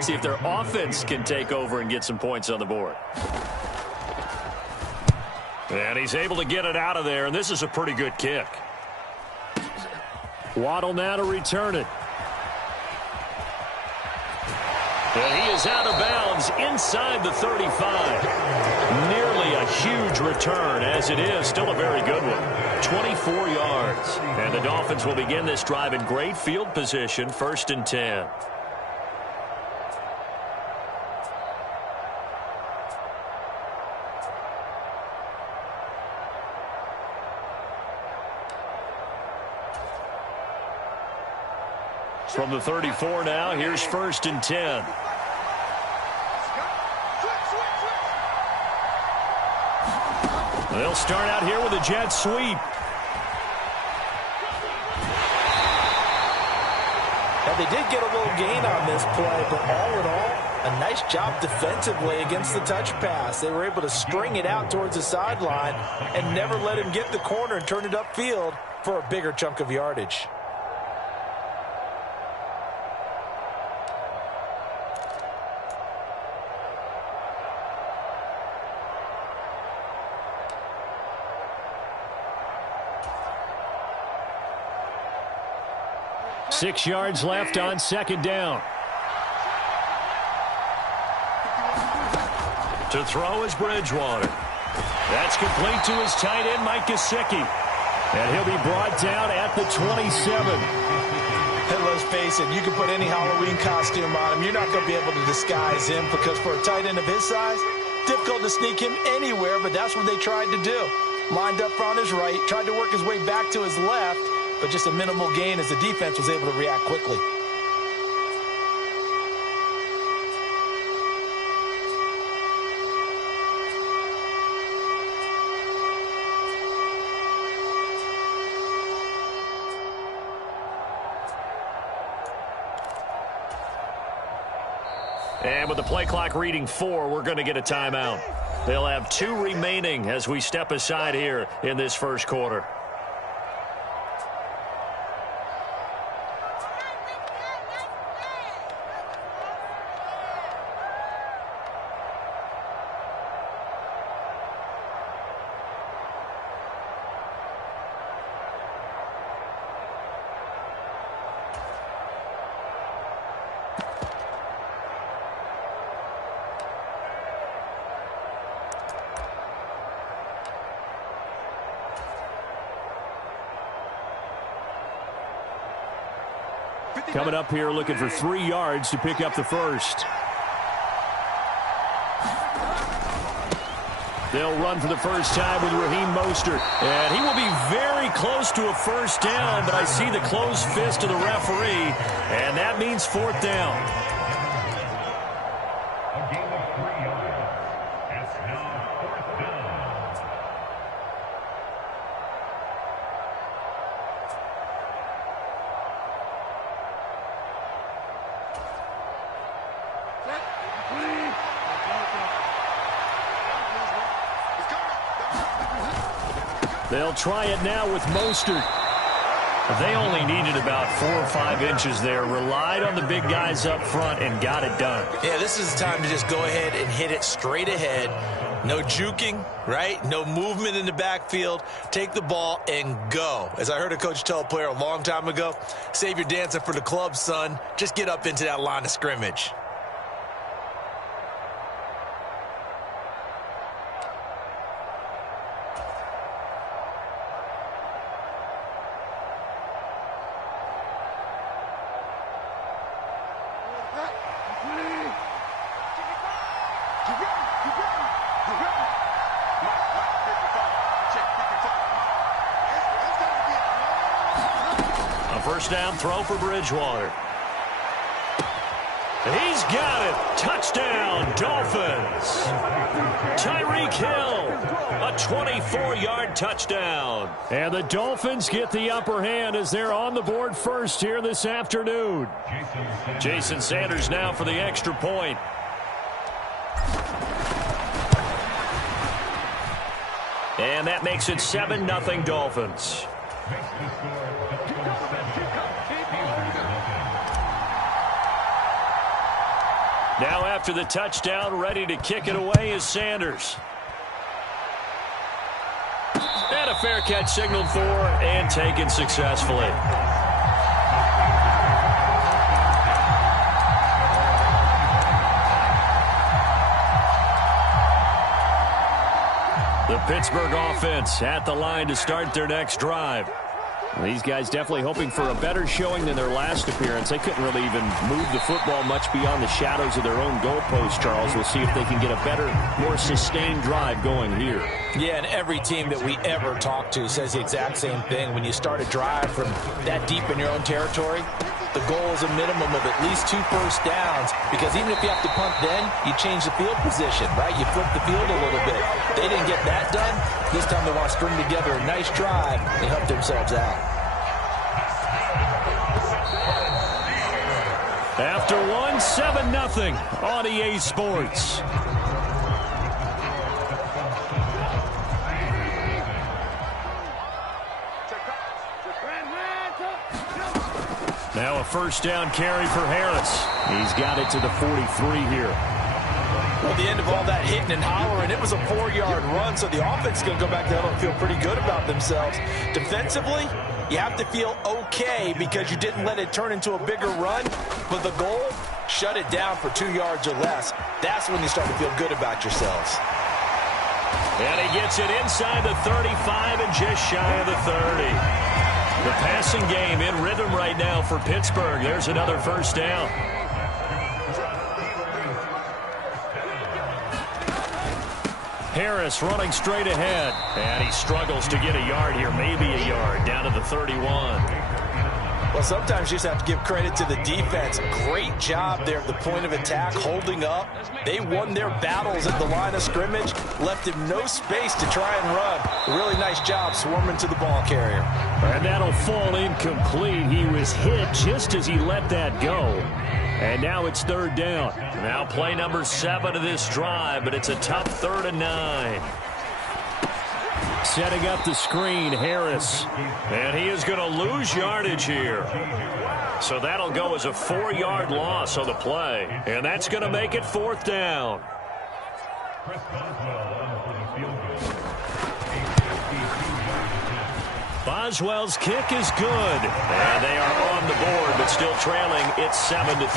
See if their offense can take over and get some points on the board. And he's able to get it out of there, and this is a pretty good kick. Waddle now to return it. And he is out of bounds inside the 35. Nearly a huge return, as it is still a very good one. 24 yards. And the Dolphins will begin this drive in great field position, 1st and 10. From the 34 now, here's 1st and 10. They'll start out here with a jet sweep. And they did get a little gain on this play, but all in all, a nice job defensively against the touch pass. They were able to string it out towards the sideline and never let him get the corner and turn it upfield for a bigger chunk of yardage. Six yards left on 2nd down. To throw is Bridgewater. That's complete to his tight end, Mike Gesicki. And he'll be brought down at the 27. Hey, let's face it, you can put any Halloween costume on him. You're not going to be able to disguise him because for a tight end of his size, difficult to sneak him anywhere, but that's what they tried to do. Lined up on his right, tried to work his way back to his left, but just a minimal gain as the defense was able to react quickly. And with the play clock reading 4, we're going to get a timeout. They'll have 2 remaining as we step aside here in this first quarter. Coming up here looking for 3 yards to pick up the first. They'll run for the first time with Raheem Mostert. And he will be very close to a first down, but I see the closed fist of the referee, and that means 4th down. They'll try it now with Mostert. They only needed about 4 or 5 inches there. Relied on the big guys up front and got it done. Yeah, this is the time to just go ahead and hit it straight ahead. No juking, right? No movement in the backfield. Take the ball and go. As I heard a coach tell a player a long time ago, save your dancing for the club, son. Just get up into that line of scrimmage. First down throw for Bridgewater. He's got it. Touchdown, Dolphins. Tyreek Hill, a 24-yard touchdown. And the Dolphins get the upper hand as they're on the board first here this afternoon. Jason Sanders now for the extra point. And that makes it 7-0 Dolphins. Now after the touchdown, ready to kick it away is Sanders. And a fair catch signaled for and taken successfully. The Pittsburgh offense at the line to start their next drive. These guys definitely hoping for a better showing than their last appearance. They couldn't really even move the football much beyond the shadows of their own goalpost, Charles. We'll see if they can get a better, more sustained drive going here. Yeah, and every team that we ever talk to says the exact same thing. When you start a drive from that deep in your own territory, the goal is a minimum of at least 2 first downs, because even if you have to punt then, you change the field position, right? You flip the field a little bit. They didn't get that done. This time they want to string together a nice drive. They help themselves out. After one, 7-0 on EA Sports. Now a first down carry for Harris. He's got it to the 43 here. Well, the end of all that hitting and hollering, it was a 4-yard run, so the offense is going to go back to hell and feel pretty good about themselves. Defensively, you have to feel okay because you didn't let it turn into a bigger run. But the goal, shut it down for 2 yards or less. That's when you start to feel good about yourselves. And he gets it inside the 35 and just shy of the 30. The passing game in rhythm right now for Pittsburgh. There's another first down. Harris running straight ahead. And he struggles to get a yard here, maybe a yard, down to the 31. Well, sometimes you just have to give credit to the defense. Great job there at the point of attack, holding up. They won their battles at the line of scrimmage, left him no space to try and run. Really nice job swarming to the ball carrier. And that'll fall incomplete. He was hit just as he let that go. And now it's third down. Now play number 7 of this drive, but it's a tough 3rd and 9. Setting up the screen, Harris. And he is going to lose yardage here. So that'll go as a 4-yard loss on the play. And that's going to make it 4th down. Boswell's kick is good. And they are on the board, but still trailing. It's 7-3.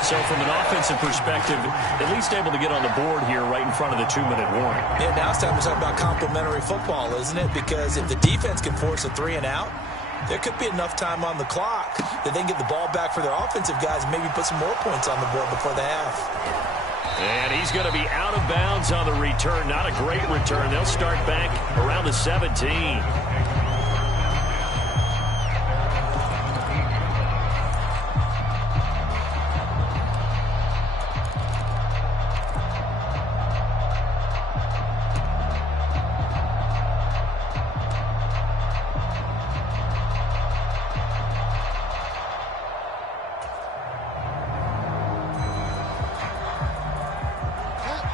So from an offensive perspective, at least able to get on the board here right in front of the 2-minute warning. Yeah, now it's time to talk about complementary football, isn't it? Because if the defense can force a 3-and-out, there could be enough time on the clock that they can get the ball back for their offensive guys and maybe put some more points on the board before the half. And he's going to be out of bounds on the return. Not a great return. They'll start back around the 17.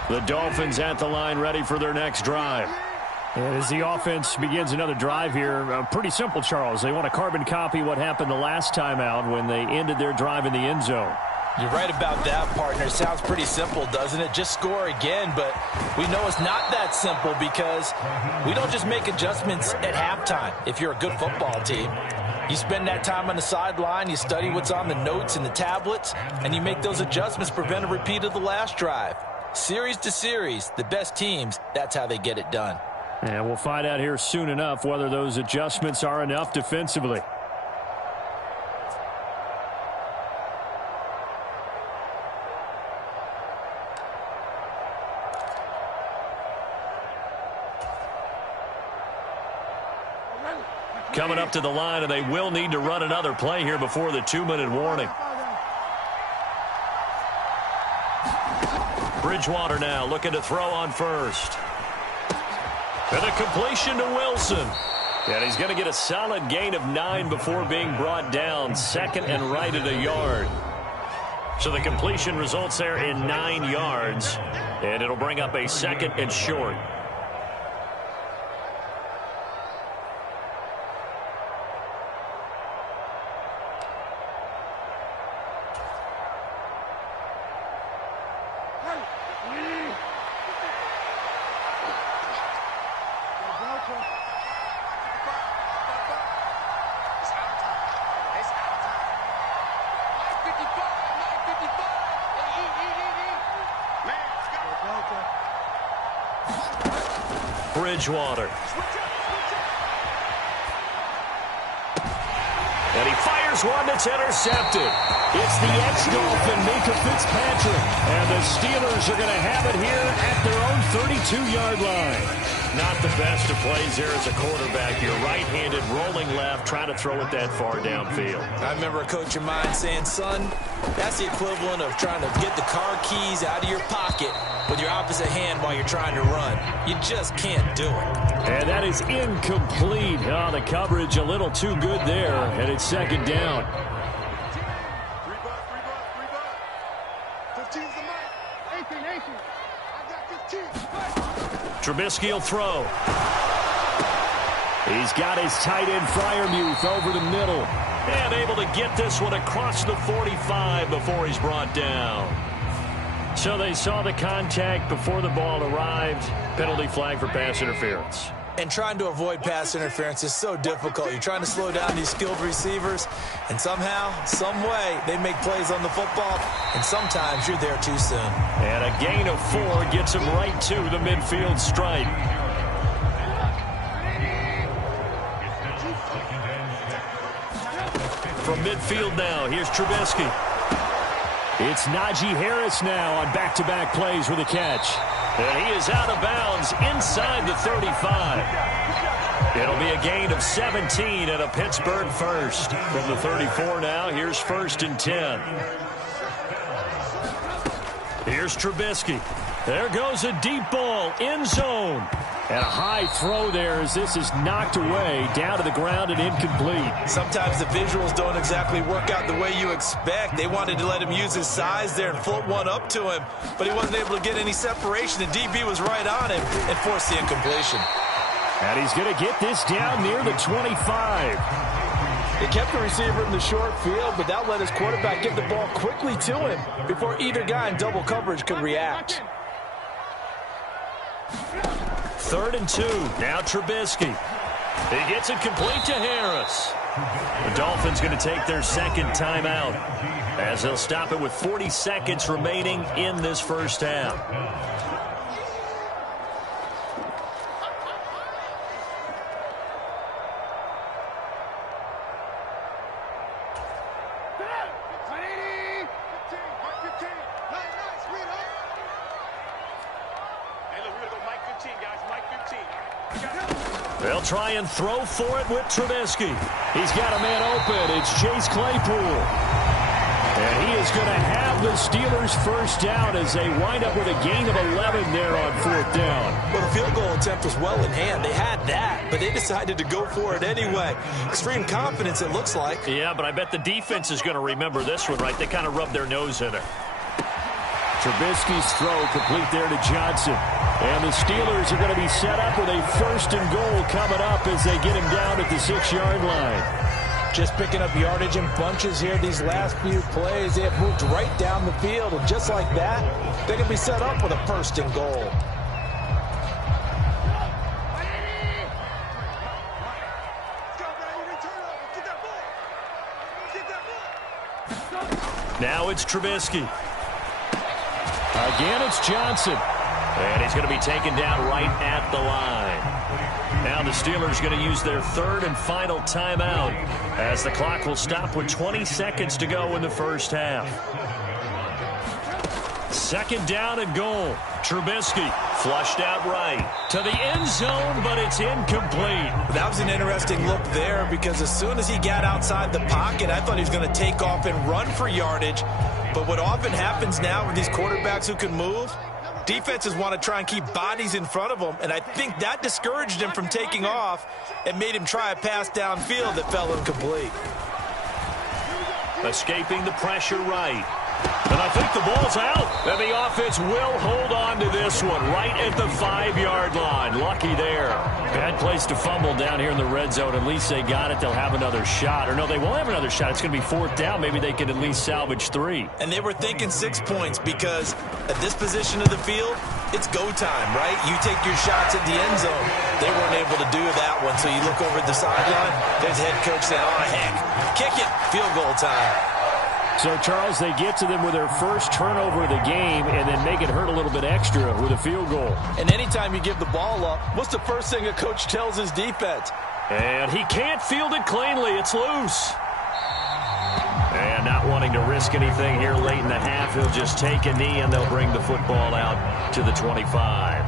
The Dolphins at the line, ready for their next drive. And as the offense begins another drive here, pretty simple, Charles. They want to carbon copy what happened the last time out when they ended their drive in the end zone. You're right about that, partner. It sounds pretty simple, doesn't it? Just score again, but we know it's not that simple because we don't just make adjustments at halftime if you're a good football team. You spend that time on the sideline, you study what's on the notes and the tablets, and you make those adjustments, prevent a repeat of the last drive. Series to series, the best teams, that's how they get it done. And we'll find out here soon enough whether those adjustments are enough defensively. Coming up to the line, and they will need to run another play here before the 2-minute warning. Bridgewater now looking to throw on first. And a completion to Wilson. And he's going to get a solid gain of 9 before being brought down. 2nd and right at a yard. So the completion results there in 9 yards. And it'll bring up a 2nd and short. Bridgewater. And he fires one that's intercepted. It's the ex-Dolphin, Minka Fitzpatrick. And the Steelers are going to have it here at their own 32-yard line. Not the best of plays there as a quarterback. You're right-handed, rolling left, trying to throw it that far downfield. I remember a coach of mine saying, son, that's the equivalent of trying to get the car keys out of your pocket with your opposite hand while you're trying to run. You just can't do it. And that is incomplete. Oh, the coverage a little too good there, and it's second down. 15's the mic. 18. I got 15. Trubisky will throw. He's got his tight end Freiermuth over the middle. And able to get this one across the 45 before he's brought down. So they saw the contact before the ball arrived. Penalty flag for pass interference. And trying to avoid pass interference is so difficult. You're trying to slow down these skilled receivers, and somehow, some way, they make plays on the football, and sometimes you're there too soon. And a gain of 4 gets him right to the midfield stripe. From midfield now, here's Trubisky. It's Najee Harris now on back-to-back plays with a catch. And he is out of bounds inside the 35. It'll be a gain of 17 and a Pittsburgh first. From the 34 now, here's 1st and 10. Here's Trubisky. There goes a deep ball, end zone. And a high throw there as this is knocked away, down to the ground and incomplete. Sometimes the visuals don't exactly work out the way you expect. They wanted to let him use his size there and float one up to him, but he wasn't able to get any separation. The DB was right on him and forced the incompletion. And he's going to get this down near the 25. They kept the receiver in the short field, but that let his quarterback get the ball quickly to him before either guy in double coverage could react. 3rd and 2. Now Trubisky. He gets it complete to Harris. The Dolphins going to take their second timeout as they'll stop it with 40 seconds remaining in this first half. They'll try and throw for it with Trubisky. He's got a man open. It's Chase Claypool. And he is going to have the Steelers first down as they wind up with a gain of 11 there on 4th down. Well, the field goal attempt was well in hand. They had that, but they decided to go for it anyway. Extreme confidence, it looks like. Yeah, but I bet the defense is going to remember this one, right? They kind of rubbed their nose in it. Trubisky's throw complete there to Johnson. And the Steelers are going to be set up with a 1st and goal coming up as they get him down at the 6-yard line. Just picking up yardage in bunches here these last few plays. They have moved right down the field, and just like that, they're going to be set up with a 1st and goal. Now it's Trubisky. Again, it's Johnson. And he's going to be taken down right at the line. Now the Steelers are going to use their 3rd and final timeout as the clock will stop with 20 seconds to go in the first half. 2nd down and goal. Trubisky flushed out right to the end zone, but it's incomplete. That was an interesting look there because as soon as he got outside the pocket, I thought he was going to take off and run for yardage. But what often happens now with these quarterbacks who can move, defenses want to try and keep bodies in front of them, and I think that discouraged him from taking off and made him try a pass downfield that fell incomplete. Escaping the pressure right. And I think the ball's out. And the offense will hold on to this one right at the 5-yard line. Lucky there. Bad place to fumble down here in the red zone. At least they got it. They'll have another shot. Or no, they won't have another shot. It's going to be 4th down. Maybe they can at least salvage 3. And they were thinking 6 points because at this position of the field, it's go time, right? You take your shots at the end zone. They weren't able to do that one. So you look over at the sideline. There's head coach saying, oh, heck, kick it. Field goal time. So, Charles, they get to them with their first turnover of the game and then make it hurt a little bit extra with a field goal. And anytime you give the ball up, what's the first thing a coach tells his defense? And he can't field it cleanly. It's loose. And not wanting to risk anything here late in the half, he'll just take a knee and they'll bring the football out to the 25.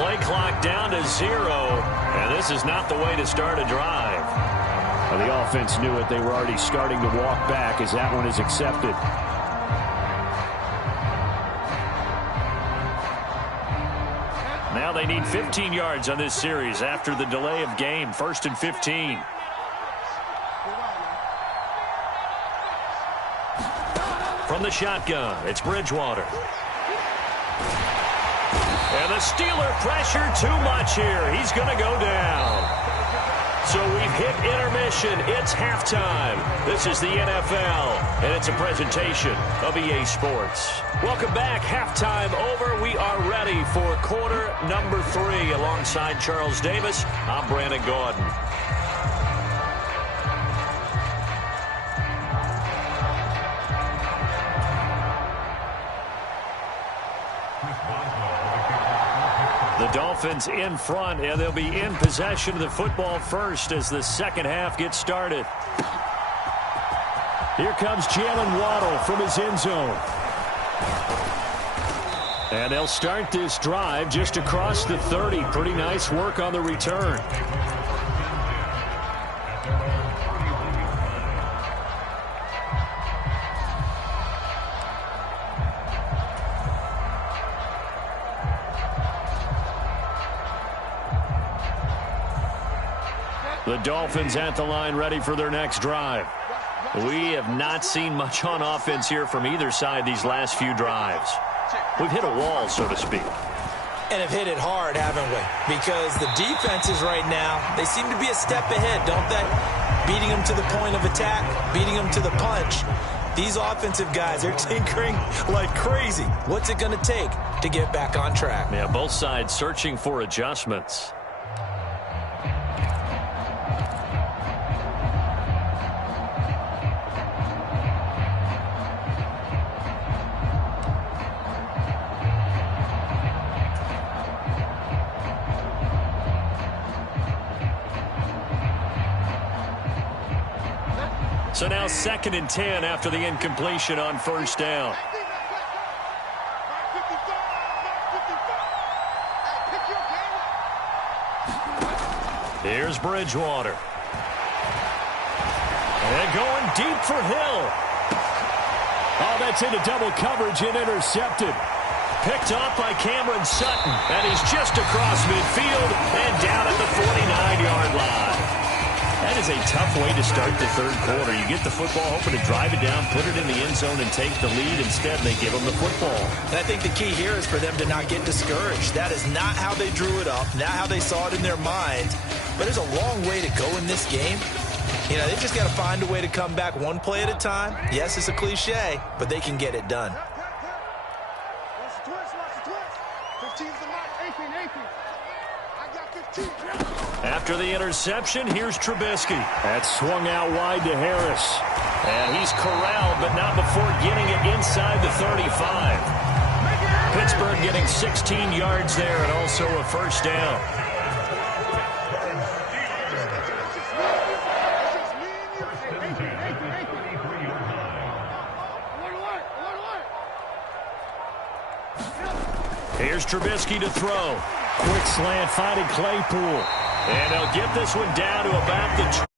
Play clock down to 0, and this is not the way to start a drive. Well, the offense knew it. They were already starting to walk back as that one is accepted. Now they need 15 yards on this series after the delay of game. 1st and 15. From the shotgun, it's Bridgewater. And the Steeler pressure too much here. He's going to go down. So we've hit intermission. It's halftime. This is the NFL, and it's a presentation of EA Sports. Welcome back. Halftime over. We are ready for quarter number 3. Alongside Charles Davis, I'm Brandon Gordon. The Dolphins in front, and they'll be in possession of the football first as the second half gets started. Here comes Jalen Waddle from his end zone. And they'll start this drive just across the 30. Pretty nice work on the return. The Dolphins at the line ready for their next drive. We have not seen much on offense here from either side these last few drives. We've hit a wall, so to speak. And have hit it hard, haven't we? Because the defenses right now, they seem to be a step ahead, don't they? Beating them to the point of attack, beating them to the punch. These offensive guys, they're tinkering like crazy. What's it going to take to get back on track? Yeah, both sides searching for adjustments. So now 2nd and 10 after the incompletion on first down. Here's Bridgewater. And going deep for Hill. Oh, that's into double coverage and intercepted. Picked off by Cameron Sutton. And he's just across midfield and down at the 49-yard line. That is a tough way to start the third quarter. You get the football, hoping to drive it down, put it in the end zone, and take the lead. Instead, they give them the football. And I think the key here is for them to not get discouraged. That is not how they drew it up, not how they saw it in their minds. But there's a long way to go in this game. You know, they just got to find a way to come back one play at a time. Yes, it's a cliche, but they can get it done. After the interception, here's Trubisky. That swung out wide to Harris. And he's corralled, but not before getting it inside the 35. Pittsburgh getting 16 yards there and also a first down. Here's Trubisky to throw. Quick slant, finding Claypool. And they'll get this one down to about the